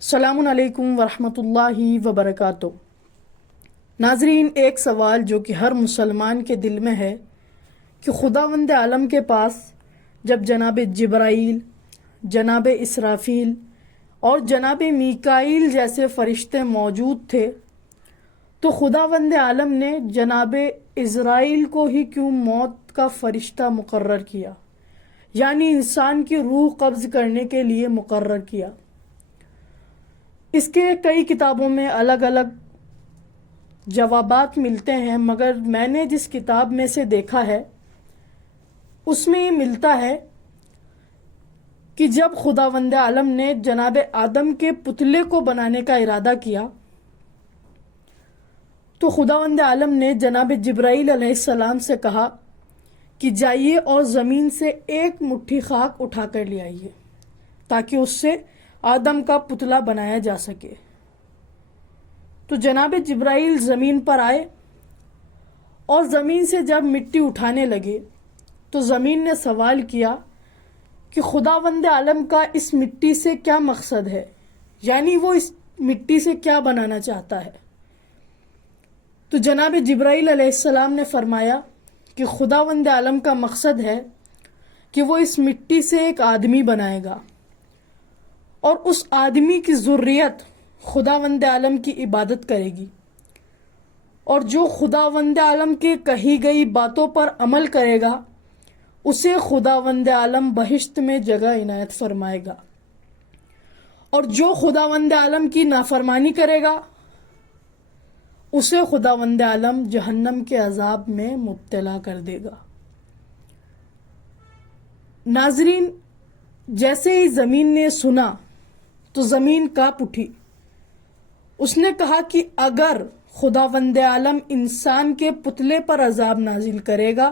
السلام علیکم ورحمۃ اللہ وبرکاتہ۔ ناظرین، ایک سوال جو کہ ہر مسلمان کے دل میں ہے کہ خداوند عالم کے پاس جب جناب جبرائیل، جناب اسرافیل اور جناب میکائیل جیسے فرشتے موجود تھے تو خداوند عالم نے جناب اسرائیل کو ہی کیوں موت کا فرشتہ مقرر کیا، یعنی انسان کی روح قبض کرنے کے لیے مقرر کیا؟ اس کے کئی کتابوں میں الگ الگ جوابات ملتے ہیں، مگر میں نے جس کتاب میں سے دیکھا ہے اس میں یہ ملتا ہے کہ جب خداوند عالم نے جناب آدم کے پتلے کو بنانے کا ارادہ کیا تو خداوند عالم نے جناب جبرائیل علیہ السلام سے کہا کہ جائیے اور زمین سے ایک مٹھی خاک اٹھا کر لے آئیے تاکہ اس سے آدم کا پتلا بنایا جا سکے۔ تو جناب جبرائیل زمین پر آئے اور زمین سے جب مٹی اٹھانے لگے تو زمین نے سوال کیا کہ خداوند عالم کا اس مٹی سے کیا مقصد ہے، یعنی وہ اس مٹی سے کیا بنانا چاہتا ہے؟ تو جناب جبرائیل علیہ السلام نے فرمایا کہ خداوند عالم کا مقصد ہے کہ وہ اس مٹی سے ایک آدمی بنائے گا اور اس آدمی کی ذریت خداوند عالم کی عبادت کرے گی، اور جو خداوند عالم کی کہی گئی باتوں پر عمل کرے گا اسے خداوند عالم بہشت میں جگہ عنایت فرمائے گا، اور جو خداوند عالم کی نافرمانی کرے گا اسے خداوند عالم جہنم کے عذاب میں مبتلا کر دے گا۔ ناظرین، جیسے ہی زمین نے سنا تو زمین کانپ اٹھی۔ اس نے کہا کہ اگر خداوند عالم انسان کے پتلے پر عذاب نازل کرے گا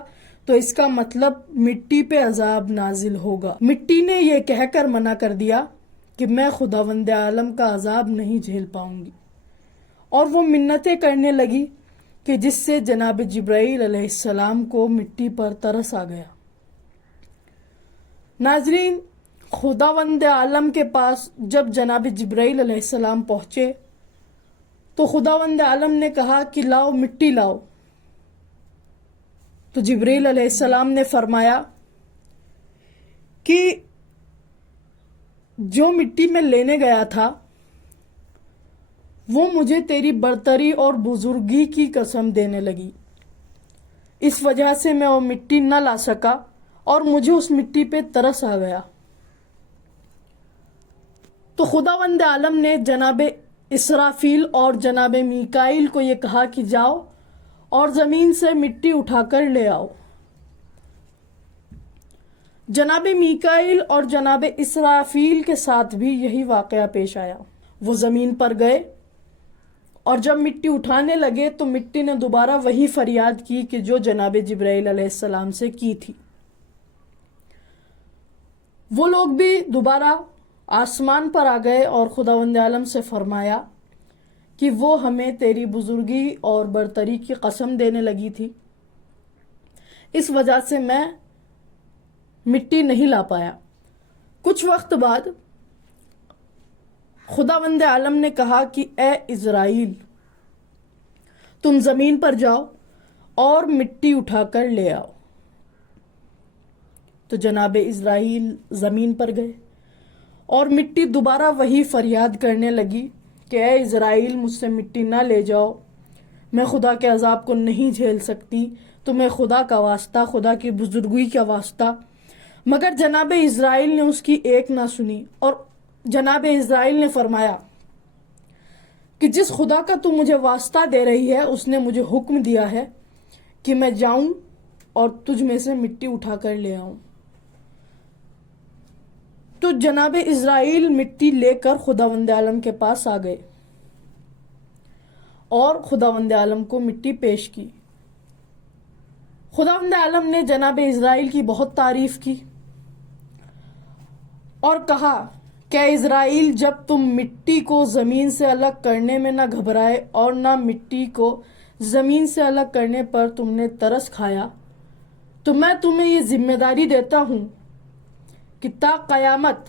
تو اس کا مطلب مٹی پہ عذاب نازل ہوگا۔ مٹی نے یہ کہہ کر منع کر دیا کہ میں خداوند عالم کا عذاب نہیں جھیل پاؤں گی، اور وہ منتیں کرنے لگی کہ جس سے جناب جبرائیل علیہ السلام کو مٹی پر ترس آ گیا۔ ناظرین، خداوند عالم کے پاس جب جناب جبرائیل علیہ السلام پہنچے تو خداوند عالم نے کہا کہ لاؤ مٹی لاؤ۔ تو جبرائیل علیہ السلام نے فرمایا کہ جو مٹی میں لینے گیا تھا وہ مجھے تیری برتری اور بزرگی کی قسم دینے لگی، اس وجہ سے میں وہ مٹی نہ لا سکا اور مجھے اس مٹی پہ ترس آ گیا۔ تو خداوند عالم نے جناب اسرافیل اور جناب میکائیل کو یہ کہا کہ جاؤ اور زمین سے مٹی اٹھا کر لے آؤ۔ جناب میکائیل اور جناب اسرافیل کے ساتھ بھی یہی واقعہ پیش آیا۔ وہ زمین پر گئے اور جب مٹی اٹھانے لگے تو مٹی نے دوبارہ وہی فریاد کی کہ جو جناب جبرائیل علیہ السلام سے کی تھی۔ وہ لوگ بھی دوبارہ آسمان پر آ گئے اور خداوند عالم سے فرمایا کہ وہ ہمیں تیری بزرگی اور برتری کی قسم دینے لگی تھی، اس وجہ سے میں مٹی نہیں لا پایا۔ کچھ وقت بعد خداوند عالم نے کہا کہ اے اسرائیل، تم زمین پر جاؤ اور مٹی اٹھا کر لے آؤ۔ تو جناب اسرائیل زمین پر گئے اور مٹی دوبارہ وہی فریاد کرنے لگی کہ اے اسرائیل، مجھ سے مٹی نہ لے جاؤ، میں خدا کے عذاب کو نہیں جھیل سکتی، تمہیں خدا کا واسطہ، خدا کی بزرگی کا واسطہ۔ مگر جناب اسرائیل نے اس کی ایک نہ سنی، اور جناب اسرائیل نے فرمایا کہ جس خدا کا تو مجھے واسطہ دے رہی ہے اس نے مجھے حکم دیا ہے کہ میں جاؤں اور تجھ میں سے مٹی اٹھا کر لے آؤں۔ تو جناب اسرائیل مٹی لے کر خداوند عالم کے پاس آ گئے اور خداوند عالم کو مٹی پیش کی۔ خداوند عالم نے جناب اسرائیل کی بہت تعریف کی اور کہا کہ اسرائیل، جب تم مٹی کو زمین سے الگ کرنے میں نہ گھبرائے اور نہ مٹی کو زمین سے الگ کرنے پر تم نے ترس کھایا، تو میں تمہیں یہ ذمہ داری دیتا ہوں کہ تا قیامت